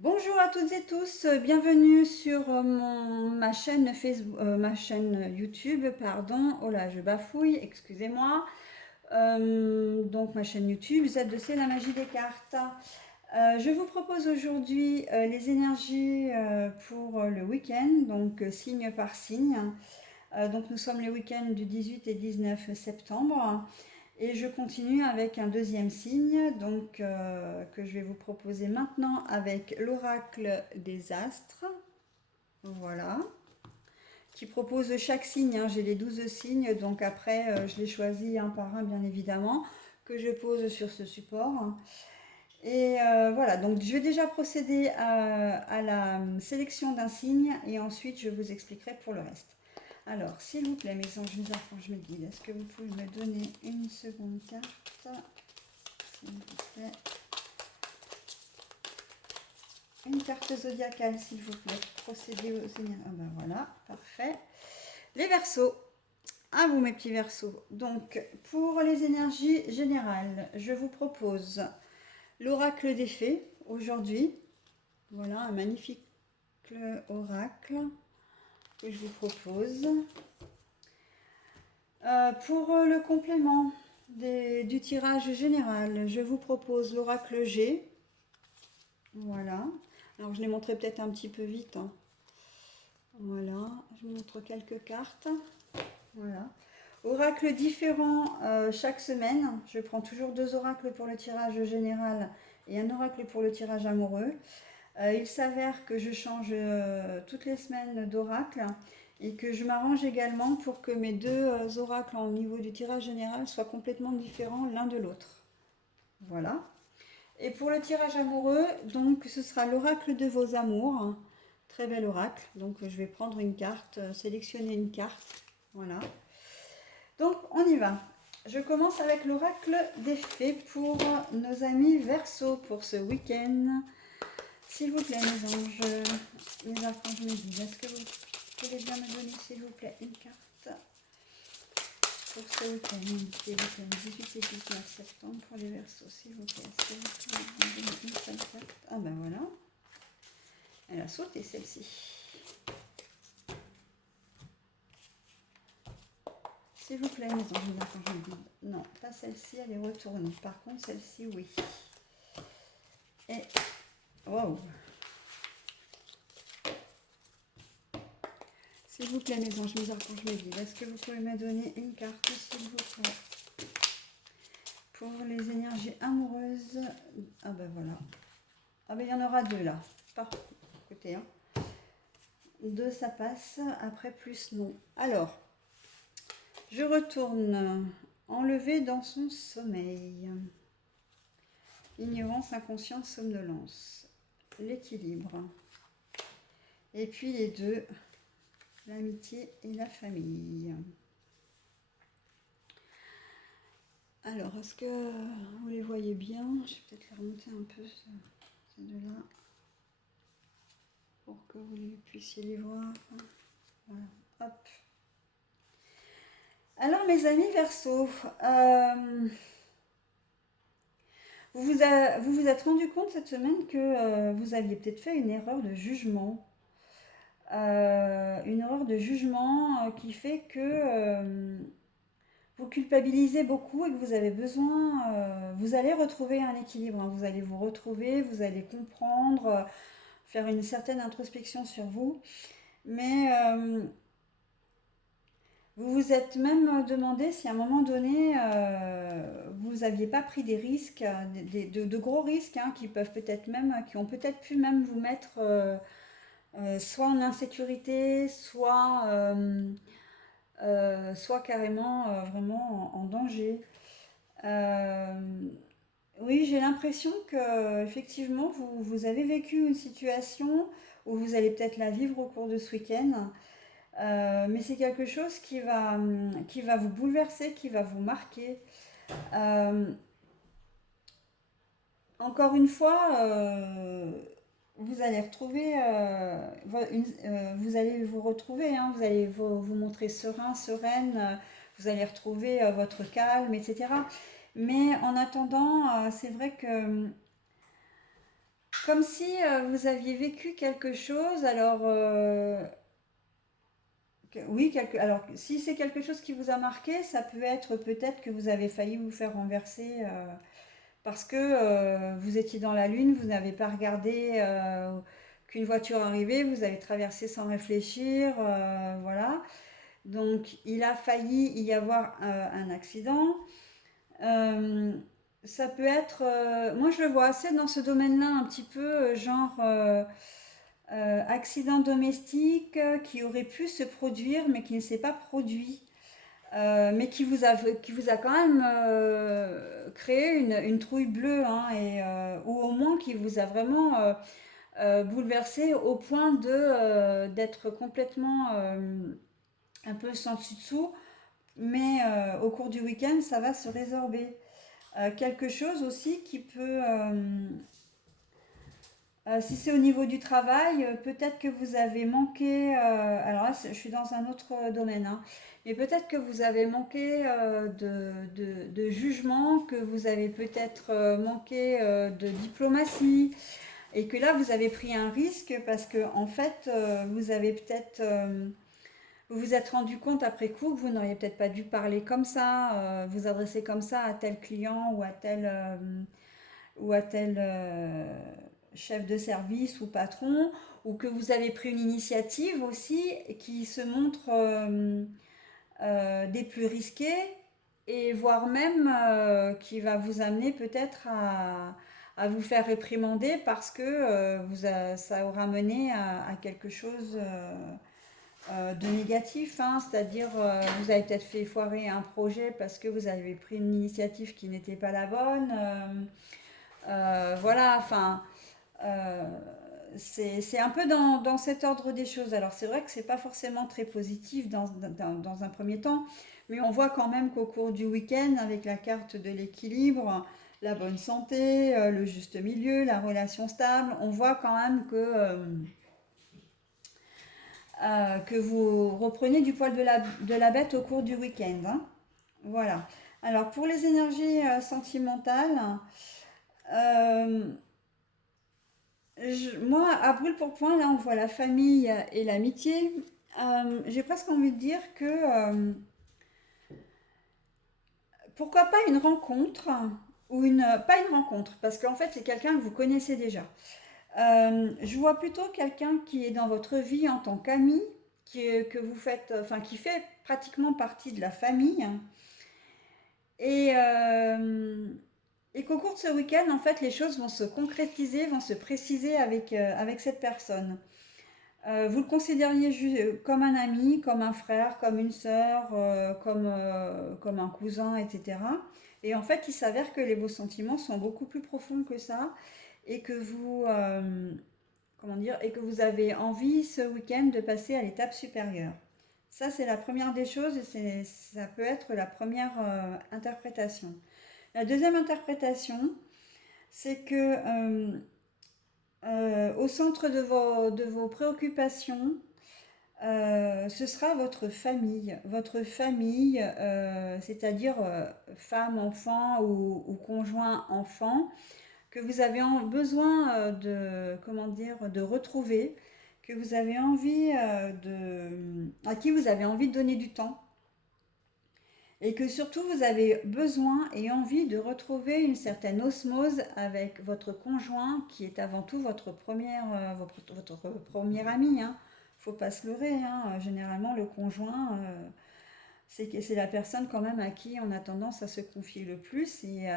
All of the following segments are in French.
Bonjour à toutes et tous, bienvenue sur ma chaîne Facebook, ma chaîne YouTube, pardon. Oh là, je bafouille, excusez-moi. Donc ma chaîne YouTube Z2C, la magie des cartes. Je vous propose aujourd'hui les énergies pour le week-end, donc signe par signe. Donc nous sommes les week-ends du 18 et 19 septembre. Et je continue avec un deuxième signe, donc que je vais vous proposer maintenant avec l'oracle des astres. Voilà. Qui propose chaque signe, hein. J'ai les 12 signes, donc après je les choisis un par un bien évidemment, que je pose sur ce support. Et voilà, donc je vais déjà procéder à la sélection d'un signe et ensuite je vous expliquerai pour le reste. Alors, s'il vous plaît, mes anges, mes archanges, mes guides, est-ce que vous pouvez me donner une seconde carte, s'il vous plaît? Une carte zodiacale, s'il vous plaît. Procédez aux énergies. Ah ben voilà, parfait. Les Verseaux. À vous, mes petits Verseaux. Donc, pour les énergies générales, je vous propose l'oracle des fées aujourd'hui. Voilà, un magnifique oracle que je vous propose. Pour le complément du tirage général, je vous propose l'oracle G. Voilà. Alors je les montrerai peut-être un petit peu vite, hein. Voilà, je vous montre quelques cartes. Voilà. Oracles différents chaque semaine. Je prends toujours 2 oracles pour le tirage général et un oracle pour le tirage amoureux. Il s'avère que je change toutes les semaines d'oracle et que je m'arrange également pour que mes 2 oracles au niveau du tirage général soient complètement différents l'un de l'autre. Voilà. Et pour le tirage amoureux, donc ce sera l'oracle de vos amours. Très bel oracle. Donc je vais prendre une carte, sélectionner une carte. Voilà. Donc on y va. Je commence avec l'oracle des fées pour nos amis Verseau pour ce week-end. S'il vous plaît, mes anges, mes archanges, mes guides, est-ce que vous pouvez bien me donner, s'il vous plaît, une carte pour ce week-end, s'il vous plaît, 18 et 19 septembre pour les Verseaux, s'il vous plaît, s'il vous plaît, me donner une seule carte. Ah ben voilà, elle a sauté celle-ci. S'il vous plaît, mes anges, mes archanges, mes guides. Non, pas celle-ci, elle est retournée. Par contre, celle-ci, oui. Et, wow. S'il vous plaît, mes anges, mes archanges, mes guides, est-ce que vous pouvez me donner une carte, s'il vous plaît, pour les énergies amoureuses? Ah ben voilà. Ah ben il y en aura 2 là. Par côté, hein. 2 ça passe, après plus non. Alors, je retourne. Enlever dans son sommeil. Ignorance, inconscience, somnolence. L'équilibre. Et puis les 2, l'amitié et la famille. Alors, est-ce que vous les voyez bien? Je vais peut-être les remonter un peu, ces 2-là, pour que vous puissiez les voir. Voilà, hop. Alors, mes amis Verseau, vous vous êtes rendu compte cette semaine que vous aviez peut-être fait une erreur de jugement. Une erreur de jugement qui fait que vous culpabilisez beaucoup et que vous avez besoin, vous allez retrouver un équilibre, hein. Vous allez vous retrouver, vous allez comprendre, faire une certaine introspection sur vous. Mais vous vous êtes même demandé si à un moment donné, vous n'aviez pas pris des risques, de gros risques, hein, qui peuvent peut-être même, qui ont peut-être pu même vous mettre soit en insécurité, soit carrément vraiment en danger. Euh, oui, j'ai l'impression que effectivement vous avez vécu une situation où vous allez peut-être la vivre au cours de ce week-end. Mais c'est quelque chose qui va vous bouleverser, qui va vous marquer. Euh, Encore une fois, vous allez retrouver, vous allez vous retrouver, hein, vous allez vous montrer serein, sereine, vous allez retrouver votre calme, etc. Mais en attendant, c'est vrai que Comme si vous aviez vécu quelque chose, alors oui, alors si c'est quelque chose qui vous a marqué, ça peut être peut-être que vous avez failli vous faire renverser parce que vous étiez dans la lune, vous n'avez pas regardé qu'une voiture arrivait, vous avez traversé sans réfléchir, voilà. Donc il a failli y avoir un accident. Euh, Ça peut être, moi je le vois assez dans ce domaine-là, un petit peu genre accident domestique qui aurait pu se produire mais qui ne s'est pas produit. Mais qui vous a quand même créé une trouille bleue, hein, ou au moins qui vous a vraiment bouleversé au point d'être complètement un peu sans dessus dessous, mais au cours du week-end, ça va se résorber. Quelque chose aussi qui peut, si c'est au niveau du travail, peut-être que vous avez manqué, alors là je suis dans un autre domaine, hein, mais peut-être que vous avez manqué de jugement, que vous avez peut-être manqué de diplomatie, et que là vous avez pris un risque parce que en fait vous avez peut-être vous vous êtes rendu compte après coup que vous n'auriez peut-être pas dû parler comme ça, vous adresser comme ça à tel client ou à tel chef de service ou patron, ou que vous avez pris une initiative aussi qui se montre des plus risquées et voire même qui va vous amener peut-être à vous faire réprimander parce que ça aura mené à quelque chose de négatif, hein, c'est-à-dire vous avez peut-être fait foirer un projet parce que vous avez pris une initiative qui n'était pas la bonne. Voilà, enfin, euh, c'est un peu dans cet ordre des choses. Alors c'est vrai que c'est pas forcément très positif dans un premier temps, mais on voit quand même qu'au cours du week-end, avec la carte de l'équilibre, la bonne santé, le juste milieu, la relation stable, on voit quand même que vous reprenez du poil de la bête au cours du week-end, hein. Voilà. Alors pour les énergies sentimentales, euh, moi, à brûle pour point, là, on voit la famille et l'amitié. J'ai presque envie de dire que pourquoi pas une rencontre ou pas une rencontre, parce qu'en fait, c'est quelqu'un que vous connaissez déjà. Je vois plutôt quelqu'un qui est dans votre vie en tant qu'ami, que vous faites, enfin, qui fait pratiquement partie de la famille, et, euh, et qu'au cours de ce week-end, en fait, les choses vont se concrétiser, vont se préciser avec cette personne. Vous le considériez comme un ami, comme un frère, comme une sœur, comme un cousin, etc. Et en fait, il s'avère que vos sentiments sont beaucoup plus profonds que ça et que comment dire, et que vous avez envie ce week-end de passer à l'étape supérieure. Ça, c'est la première des choses et ça peut être la première interprétation. La deuxième interprétation, c'est que au centre de vos préoccupations, ce sera votre famille, c'est-à-dire femme, enfant ou conjoint, enfant, que vous avez besoin de, comment dire, de retrouver, que vous avez envie à qui vous avez envie de donner du temps. Et que surtout vous avez besoin et envie de retrouver une certaine osmose avec votre conjoint qui est avant tout votre premier ami, hein. Faut pas se leurrer, hein. Généralement le conjoint c'est la personne quand même à qui on a tendance à se confier le plus et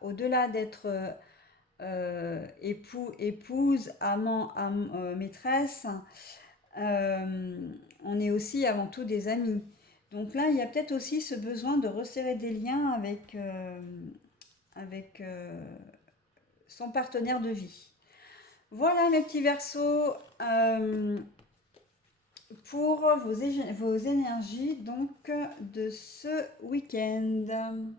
au-delà d'être épouse, amant, maîtresse, euh, on est aussi avant tout des amis. Donc là, il y a peut-être aussi ce besoin de resserrer des liens avec son partenaire de vie. Voilà mes petits versos pour vos énergies donc de ce week-end.